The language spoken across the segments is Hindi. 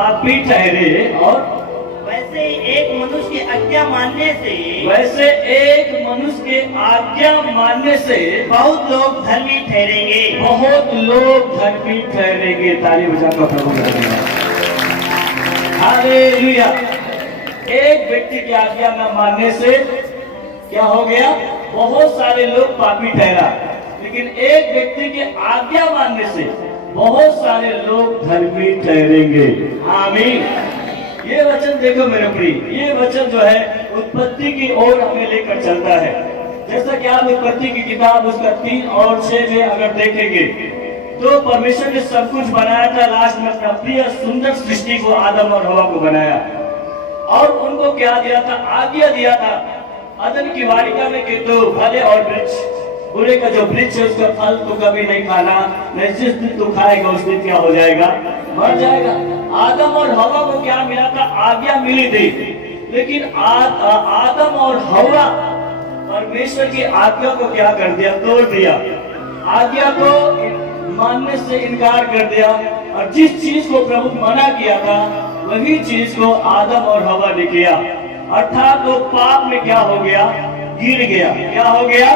पापी ठहरे और वैसे एक मनुष्य की आज्ञा मानने से बहुत लोग धर्मी ठहरेंगे। बहुत लोग धर्मी ठहरेंगे। ताली बजाकर प्रभु का धन्यवाद। हालेलुया। एक व्यक्ति की आज्ञा न मानने से क्या हो गया? बहुत सारे लोग पापी ठहरा, लेकिन एक व्यक्ति की आज्ञा मानने से बहुत सारे लोग धर्मी ठहरेंगे। आमीन। ये वचन देखो मेरे प्रिय, ये वचन जो है उत्पत्ति की ओर हमें लेकर चलता है। जैसा कि आप उत्पत्ति की किताब उसका 3 और 6 में अगर देखेंगे तो परमेश्वर ने सब कुछ बनाया था। लास्ट में अपना प्रिय सुंदर सृष्टि को आदम और हवा को बनाया और उनको क्या दिया था? आज्ञा दिया था अदन की वाटिका में कि तो भले और वृक्ष बुरे का जो वृक्ष है उसका फल तो कभी नहीं खाना, नहीं जिस दिन तू खाएगा उस दिन क्या हो जाएगा? मर जाएगा। आदम और हवा को क्या मिला था? आज्ञा मिली थी, लेकिन आदम और हवा परमेश्वर की आज्ञा को क्या कर दिया? तोड़ दिया। आज्ञा को मानने से इनकार कर दिया और जिस चीज को प्रभु मना किया था वही चीज को आदम और हवा ने किया, अर्थात वो पाप में क्या हो गया? गिर गया। क्या हो गया?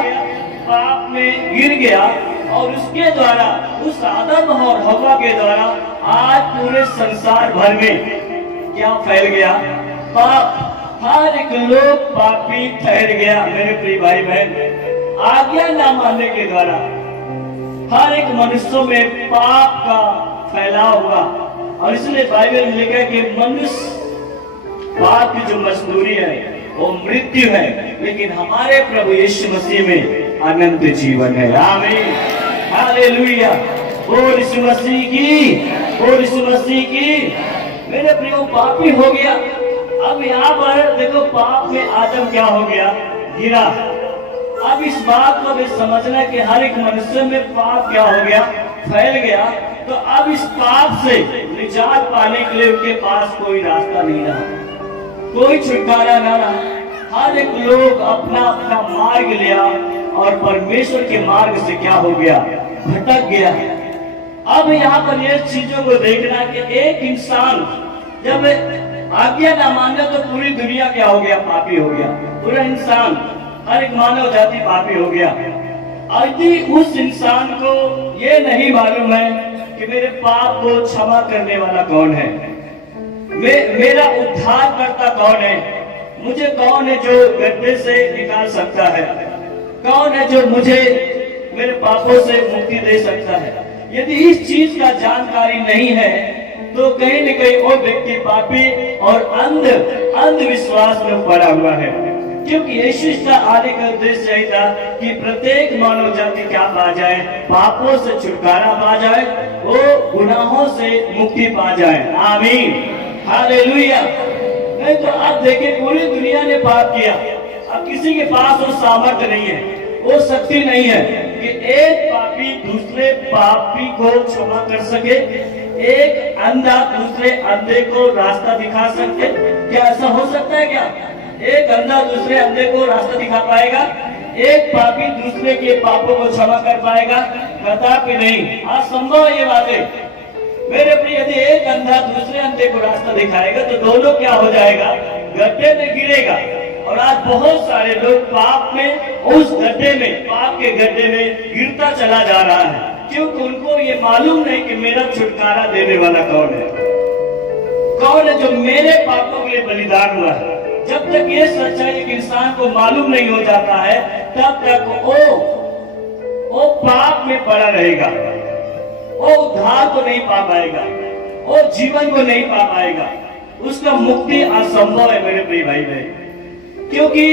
पाप में गिर गया और उसके द्वारा, उस आदम और हवा के द्वारा आज पूरे संसार भर में क्या फैल गया? पाप। हर एक लोग पापी ठहर गया। मेरे प्रिय भाई बहन, आज्ञा न मानने के द्वारा हर एक मनुष्यों में पाप का फैलाव हुआ और इसलिए बाइबल में लिखा है कि मनुष्य पाप की जो मजदूरी है वो मृत्यु है, लेकिन हमारे प्रभु यीशु मसीह में अनंत जीवन है। आमीन। हालेलुया। बोल यीशु मसीह की, बोल यीशु मसीह की। मेरे प्रियो, पापी हो गया। अब यहाँ पर देखो, पाप में आदम क्या हो गया? गिरा। अब इस बात को भी समझना कि हर एक मनुष्य में पाप क्या हो गया? फैल गया। तो अब इस पाप से निजात पाने के लिए उनके पास कोई रास्ता नहीं रहा, कोई छुटकारा न रहा। हर एक लोग अपना अपना मार्ग लिया और परमेश्वर के मार्ग से क्या हो गया? भटक गया। अब यहाँ पर ये चीजों को देखना कि एक इंसान जब आज्ञा न माने तो पूरी दुनिया क्या हो गया? पापी हो गया। पूरा इंसान, हर एक मानव जाति पापी हो गया। यदि उस इंसान को ये नहीं मालूम है कि मेरे पाप को क्षमा करने वाला कौन है, मेरा उद्धार करता कौन है, मुझे कौन है जो गड्ढे से निकाल सकता है, कौन है जो मुझे मेरे पापों से मुक्ति दे सकता है, यदि इस चीज का जानकारी नहीं है तो कहीं न कहीं वो व्यक्ति पापी और अंधविश्वास में पड़ा हुआ है। क्योंकि यीशु का आने का उद्देश्य यही था कि प्रत्येक मानव जाति क्या पा जाए? पापों से छुटकारा पा जाए, वो गुनाहों से मुक्ति पा जाए। आमीन। हालेलुया। नहीं तो आप देखें, पूरी दुनिया ने पाप किया। अब किसी के पास वो सामर्थ्य नहीं है, वो शक्ति नहीं है कि एक पापी दूसरे पापी को क्षमा कर सके, एक अंधा दूसरे अंधे को रास्ता दिखा सके। क्या ऐसा हो सकता है? क्या एक अंधा दूसरे अंधे को रास्ता दिखा पाएगा? एक पापी दूसरे के पापों को क्षमा कर पाएगा? कदापि नहीं। असंभव ये बातें। मेरे प्रिय, यदि एक अंधा दूसरे अंधे को रास्ता दिखाएगा तो दोनों क्या हो जाएगा? गड्ढे में गिरेगा। और आज बहुत सारे लोग पाप में, उस गड्ढे में, पाप के गड्ढे में गिरता चला जा रहा है, क्योंकि उनको ये मालूम नहीं कि मेरा छुटकारा देने वाला कौन है, कौन है जो मेरे पापों के लिए बलिदान हुआ है। जब तक ये सच्चाई एक इंसान को मालूम नहीं हो जाता है, तब तक वो पाप में पड़ा रहेगा, वो उद्धार को नहीं पा पाएगा, वो जीवन को नहीं पा पाएगा, उसका मुक्ति असंभव है। मेरे प्रिय भाई बहन, क्योंकि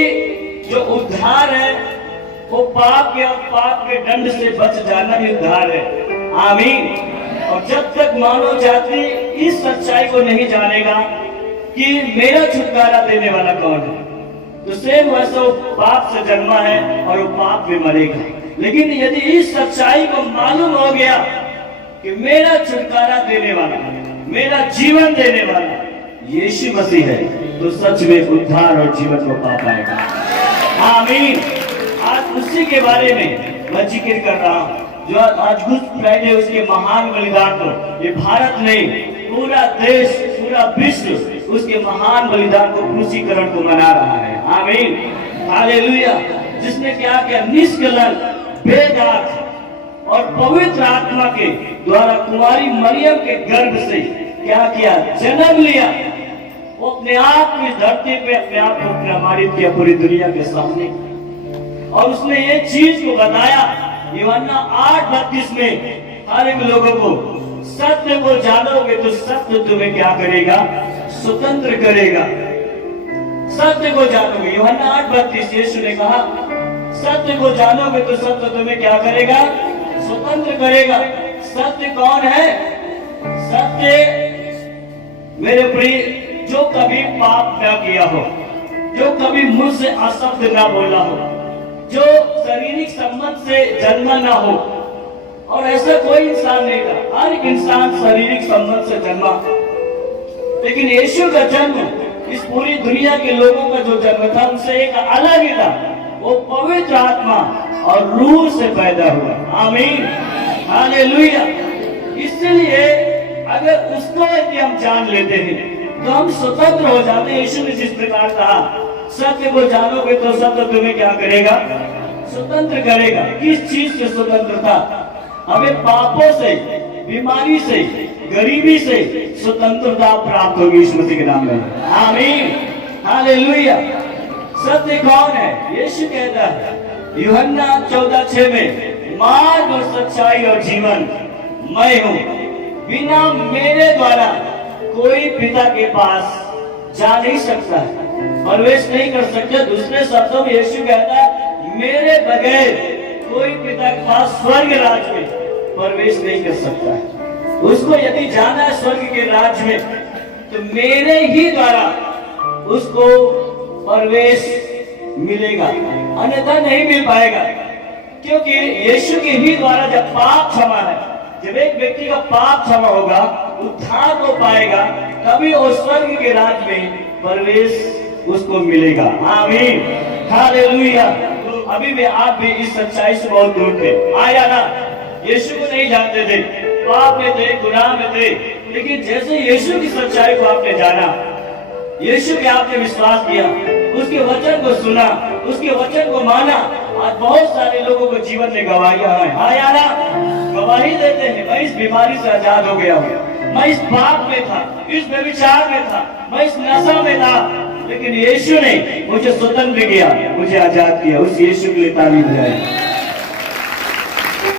जो उद्धार है वो पाप के दंड से बच जाना ही उद्धार है। आमीन। और जब तक मानव जाति इस सच्चाई को नहीं जानेगा कि मेरा छुटकारा देने वाला कौन है, तो सेम वैसा वो पाप से जन्मा है और वो पाप में मरेगा। लेकिन यदि इस सच्चाई को मालूम हो गया कि मेरा छुटकारा देने वाला, मेरा जीवन देने वाला यीशु मसीह है, तो सच में उद्धार और जीवन को पा पाएगा। आमीन। आज उसी के बारे में मैं जिक्र कर रहा हूँ, जो आज गुड फ्राइडे उसके महान बलिदान को ये भारत नहीं, पूरा देश, पूरा विश्व उसके महान बलिदान को, क्रूसीकरण को मना रहा है। आमीन, हालेलुया। जिसने क्या किया, निष्कलंक, बेदाग और पवित्र आत्मा के द्वारा कुमारी मरियम के गर्भ से क्या किया, जन्म लिया। वो अपने आप को इस धरती पे अपने आप को प्रमाणित किया पूरी दुनिया के सामने। और उसने ये चीज को बताया यूहन्ना 8:32 में, हर एक लोगों को सत्य को जानोगे तो सत्य तुम्हें क्या करेगा, स्वतंत्र करेगा। सत्य को जानोगे, यूहन्ना 8:32 यीशु ने कहा सत्य को जानोगे तो सत्य तुम्हें क्या करेगा, स्वतंत्र करेगा। सत्य कौन है? सत्य मेरे प्रिय, जो कभी पाप न किया हो, जो कभी मुंह से अशब्द न बोला हो, जो शारीरिक संबंध से जन्मा ना हो। और ऐसा कोई इंसान नहीं था, हर एक इंसान शारीरिक संबंध से जन्मा। लेकिन यीशु का जन्म इस पूरी दुनिया के लोगों का जो जन्म था उनसे एक अलग ही था। वो पवित्र आत्मा और रूह से पैदा हुआ। आमीन, हालेलुया। इसलिए अगर उसको यदि हम जान लेते हैं तो हम स्वतंत्र हो जाते हैं। यीशु ने जिस प्रकार कहा सत्य को जानोगे तो सत्य तुम्हें क्या करेगा, स्वतंत्र करेगा। किस चीज से स्वतंत्रता? हमें पापों से, बीमारी से, गरीबी से स्वतंत्रता प्राप्त होगी यीशु मसीह के नाम में। आमीन, हालेलुया। सत्य कौन है? यीशु कहता है यूहन्ना 14:6 में, मार्ग और सच्चाई और जीवन मैं हूं, बिना मेरे द्वारा कोई पिता के पास जा नहीं सकता, प्रवेश नहीं कर सकते। दूसरे शब्दों में यीशु कहता है मेरे बगैर कोई पिता के पास स्वर्ग राज्य में प्रवेश नहीं कर सकता है। उसको यदि जाना है स्वर्ग के राज्य में तो मेरे ही द्वारा उसको प्रवेश मिलेगा, अन्यथा नहीं मिल पाएगा। क्योंकि यीशु के ही द्वारा जब पाप क्षमा है, जब एक व्यक्ति का पाप क्षमा होगा, उद्धार हो पाएगा, तभी वो स्वर्ग के राज्य में प्रवेश उसको मिलेगा। आमीन, हालेलुया। अभी भी आप भी इस सच्चाई से बहुत दूर थे, आया ना? यीशु को नहीं जानते थे, पाप में थे, गुनाह में थे। लेकिन जैसे यीशु की सच्चाई को आपने जाना, यीशु पे आपने विश्वास किया, उसके वचन को सुना, उसके वचन को माना, आज बहुत सारे लोगों को जीवन में गवाहियां हैं। आया ना? गवाही देते हैं, मैं इस बीमारी से आजाद हो गया हूँ, मैं इस पाप में था, इस व्यभिचार में था, मैं इस नशा में था, लेकिन यीशु ने मुझे स्वतंत्र किया, मुझे आजाद किया। उस यीशु के लिए ताली बजाएं।